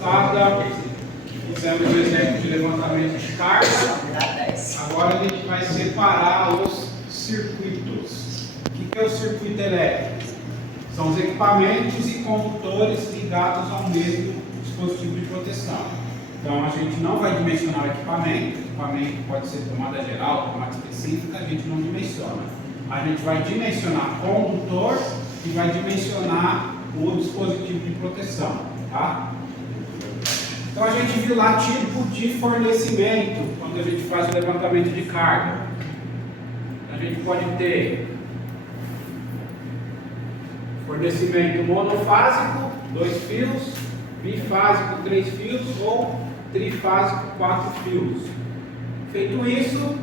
Passada, fizemos o exemplo de levantamento de carga. Agora a gente vai separar os circuitos. O que é o circuito elétrico? São os equipamentos e condutores ligados ao mesmo dispositivo de proteção. Então a gente não vai dimensionar o equipamento. O equipamento pode ser tomada geral, tomada específica, a gente não dimensiona. A gente vai dimensionar condutor e vai dimensionar o dispositivo de proteção. Tá? Então a gente viu lá tipo de fornecimento quando a gente faz o levantamento de carga. A gente pode ter fornecimento monofásico, 2 fios, bifásico, 3 fios ou trifásico, 4 fios. Feito isso,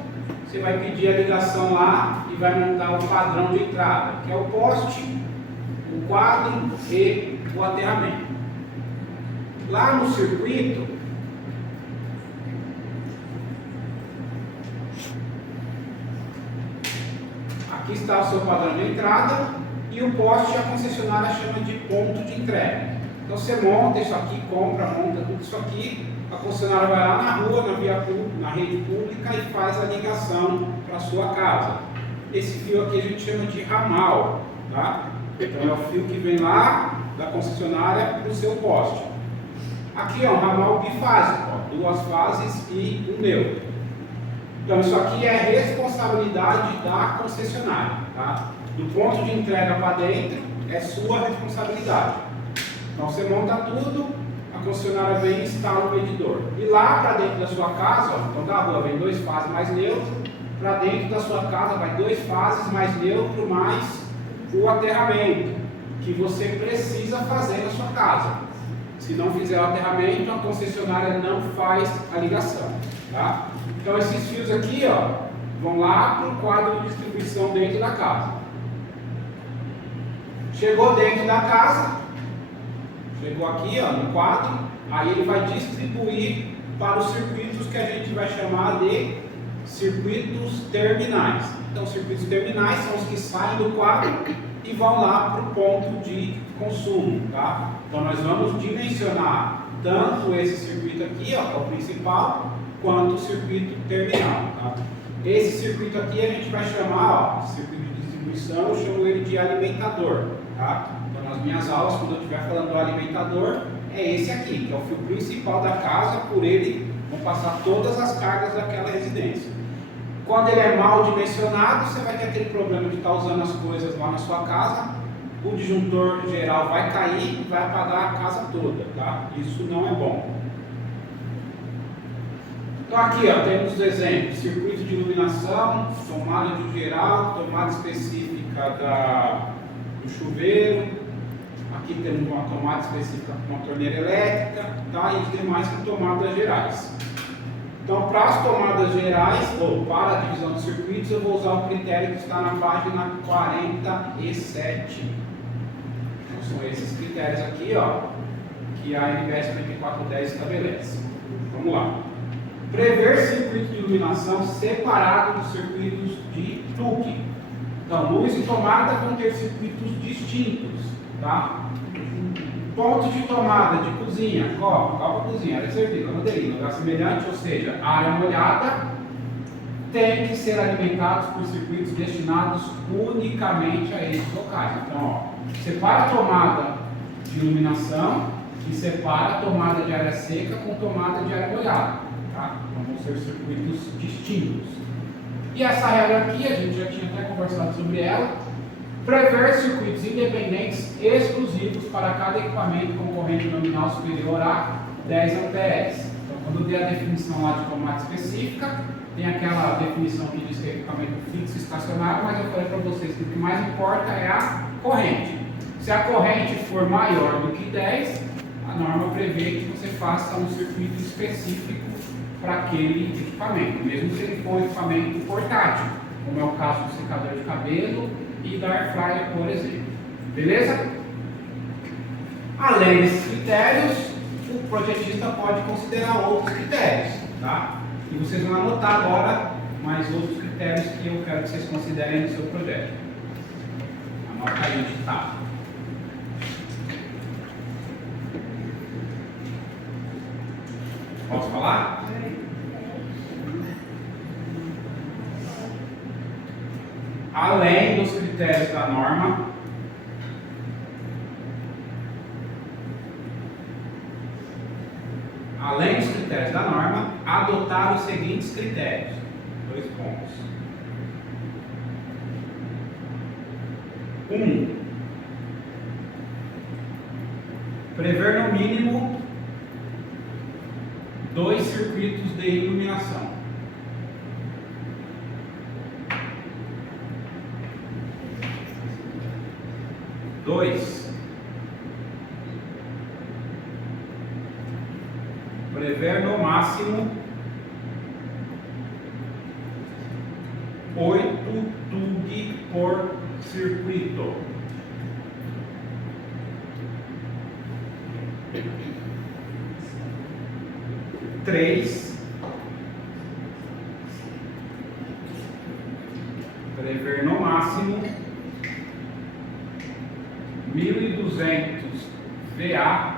você vai pedir a ligação lá e vai montar o padrão de entrada, que é o poste, o quadro e o aterramento. Lá no circuito, aqui está o seu padrão de entrada e o poste a concessionária chama de ponto de entrega. Então você monta isso aqui, compra, monta tudo isso aqui, a concessionária vai lá na rua, na rede pública e faz a ligação para a sua casa. Esse fio aqui a gente chama de ramal, tá? Então é o fio que vem lá da concessionária para o seu poste. Aqui é um ramal bifásico, ó, 2 fases e um neutro. Então isso aqui é responsabilidade da concessionária, tá? Do ponto de entrega para dentro é sua responsabilidade. Então você monta tudo, a concessionária vem e instala o medidor. E lá para dentro da sua casa, ó, então da rua vem 2 fases mais neutro, para dentro da sua casa vai 2 fases mais neutro mais o aterramento que você precisa fazer na sua casa. Se não fizer o aterramento, a concessionária não faz a ligação. Tá? Então esses fios aqui ó, vão lá para o quadro de distribuição dentro da casa. Chegou dentro da casa, chegou aqui ó, no quadro, aí ele vai distribuir para os circuitos que a gente vai chamar de circuitos terminais. Então circuitos terminais são os que saem do quadro e vão lá para o ponto de consumo, tá? Então nós vamos dimensionar tanto esse circuito aqui, ó, que é o principal, quanto o circuito terminal, tá? Esse circuito aqui a gente vai chamar, ó, circuito de distribuição, eu chamo ele de alimentador, tá? Então nas minhas aulas, quando eu estiver falando do alimentador, é esse aqui, que é o fio principal da casa, por ele vão passar todas as cargas daquela residência. Quando ele é mal dimensionado, você vai ter aquele problema de estar usando as coisas lá na sua casa, o disjuntor geral vai cair e vai apagar a casa toda, tá? Isso não é bom. Então aqui ó, temos os exemplos, circuito de iluminação, tomada de geral, tomada específica do chuveiro, aqui temos uma tomada específica com uma torneira elétrica, tá? E os demais com tomadas gerais. Então, para as tomadas gerais, ou para a divisão de circuitos, eu vou usar o critério que está na página 47. Então, são esses critérios aqui, ó, que a NBS 9410 estabelece. Vamos lá. Prever circuito de iluminação separado dos circuitos de truque. Então, luz e tomada vão ter circuitos distintos, tá? Ponto de tomada de cozinha, copa, cozinha, área servida, lavanderia, lugar semelhante, ou seja, área molhada, tem que ser alimentados por circuitos destinados unicamente a esses locais. Então, ó, separa a tomada de iluminação e separa a tomada de área seca com tomada de área molhada. Tá? Então, vão ser circuitos distintos. E essa regra aqui, a gente já tinha até conversado sobre ela. Prever circuitos independentes exclusivos para cada equipamento com corrente nominal superior a 10 amperes. Então, quando eu dei a definição lá de tomada específica, tem aquela definição que diz que é equipamento fixo estacionário, mas eu falei para vocês que o que mais importa é a corrente. Se a corrente for maior do que 10, a norma prevê que você faça um circuito específico para aquele equipamento, mesmo se ele for um equipamento portátil, como é o caso do secador de cabelo e da air fryer, por exemplo. Beleza? Além desses critérios, o projetista pode considerar outros critérios, tá? E vocês vão anotar agora mais outros critérios que eu quero que vocês considerem no seu projeto. Anota aí onde está. Posso falar? Além dos critérios da norma, adotar os seguintes critérios. 2 pontos. 1. Prever no mínimo 2 circuitos de iluminação. 2. Prever no máximo 8 TUG por circuito. 3. Prever no máximo 1200 VA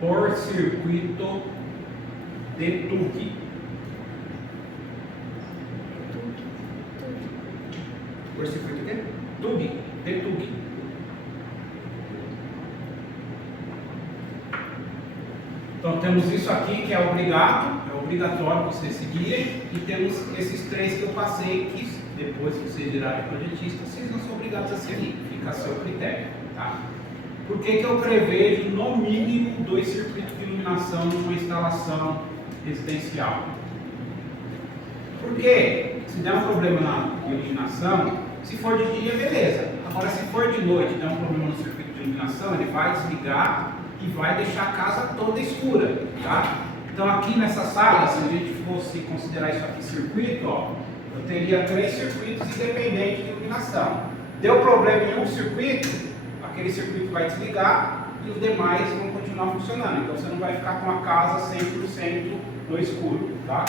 por circuito de TUG. Por circuito quê? TUG, de TUG. Então temos isso aqui que é obrigado, é obrigatório vocês seguirem, e temos esses 3 que eu passei, que depois que vocês virarem projetistas, vocês não são obrigados a seguir, fica a seu critério, tá? Por que eu prevejo no mínimo 2 circuitos de iluminação numa instalação residencial? Porque se der um problema na iluminação, se for de dia, beleza. Agora, se for de noite e der um problema no circuito de iluminação, ele vai desligar e vai deixar a casa toda escura, tá? Então, aqui nessa sala, se a gente fosse considerar isso aqui circuito, ó, eu teria 3 circuitos independentes de iluminação. Deu problema em um circuito, aquele circuito vai desligar e os demais vão continuar funcionando. Então, você não vai ficar com a casa 100% no escuro, tá?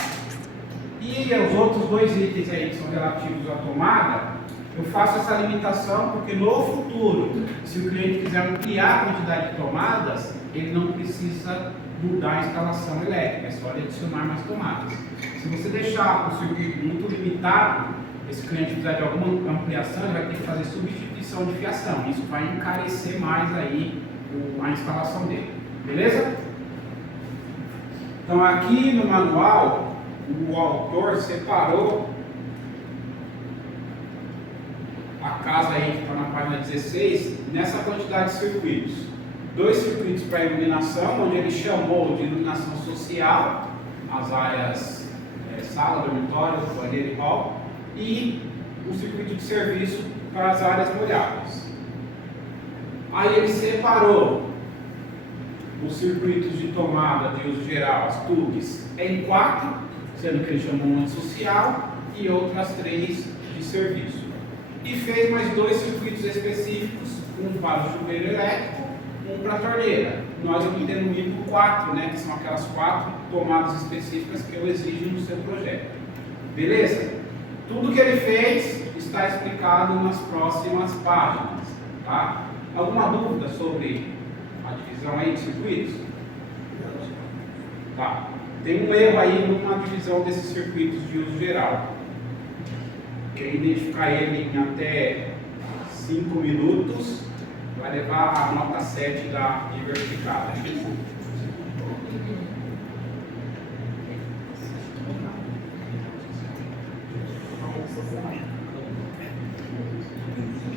E os outros 2 itens aí que são relativos à tomada, eu faço essa limitação porque no futuro, se o cliente quiser ampliar a quantidade de tomadas, ele não precisa mudar a instalação elétrica, é só ele adicionar mais tomadas. Se você deixar o circuito muito limitado, esse cliente precisar de alguma ampliação, ele vai ter que fazer substituição de fiação. Isso vai encarecer mais aí a instalação dele. Beleza? Então aqui no manual, o autor separou a casa aí que está na página 16 nessa quantidade de circuitos. 2 circuitos para iluminação, onde ele chamou de iluminação social, as áreas sala, dormitório, banheiro e hall, e um circuito de serviço para as áreas molhadas. Aí ele separou os circuitos de tomada de uso geral, as TUGs, em 4, sendo que ele chamou um de social e outras 3 de serviço. E fez mais 2 circuitos específicos, um para o chuveiro elétrico, um para a torneira. Nós aqui temos no mínimo 4, né, que são aquelas 4 tomadas específicas que eu exijo no seu projeto. Beleza? Tudo que ele fez está explicado nas próximas páginas. Tá? Alguma dúvida sobre a divisão aí de circuitos? Tá. Tem um erro aí numa divisão desses circuitos de uso geral. Quem identificar ele em até 5 minutos vai levar a nota 7 da diversificada.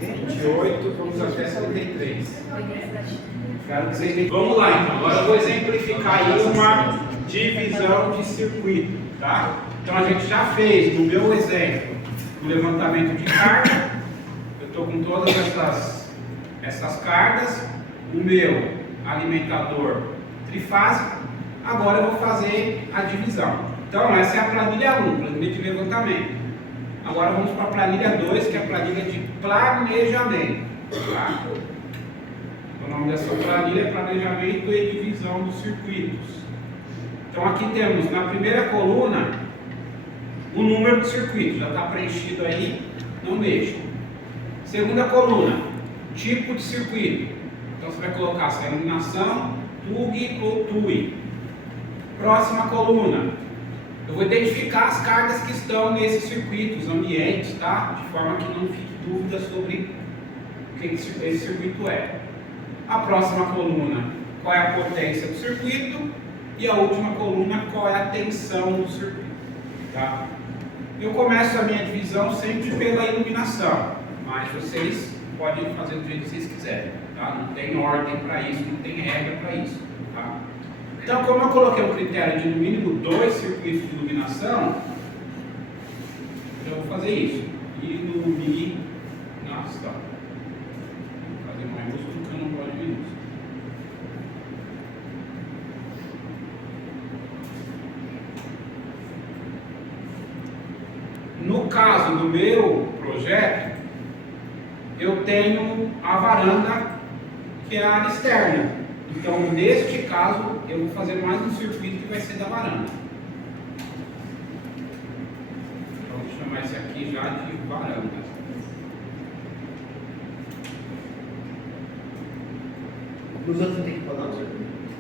28, vamos até 73. Vamos lá então, agora eu vou exemplificar aí uma divisão de circuito, tá? Então a gente já fez no meu exemplo o levantamento de carga, eu estou com todas essas cargas, o meu alimentador trifásico, agora eu vou fazer a divisão. Então essa é a planilha 1, planilha de levantamento. Agora vamos para a planilha 2, que é a planilha de planejamento. Tá? O nome dessa planilha é planejamento e divisão dos circuitos. Então aqui temos na primeira coluna o número de circuitos, já está preenchido aí, não mexa. Segunda coluna, tipo de circuito. Então você vai colocar se é iluminação, TUG ou TUI. Próxima coluna. Eu vou identificar as cargas que estão nesses circuitos, ambientes, tá? De forma que não fique dúvida sobre o que esse circuito é. A próxima coluna, qual é a potência do circuito? E a última coluna, qual é a tensão do circuito, tá? Eu começo a minha divisão sempre pela iluminação, mas vocês podem fazer do jeito que vocês quiserem, tá? Não tem ordem para isso, não tem regra para isso, tá? Então, como eu coloquei o critério de no mínimo 2 circuitos de iluminação, eu vou fazer isso. Iluminação. Vou fazer maiúsculo porque eu não gosto de minúsculo. No caso do meu projeto, eu tenho a varanda, que é a área externa. Então, neste caso, eu vou fazer mais um circuito que vai ser da varanda. Então, vou chamar esse aqui já de varanda. Nos outros tem que pagar o circuito?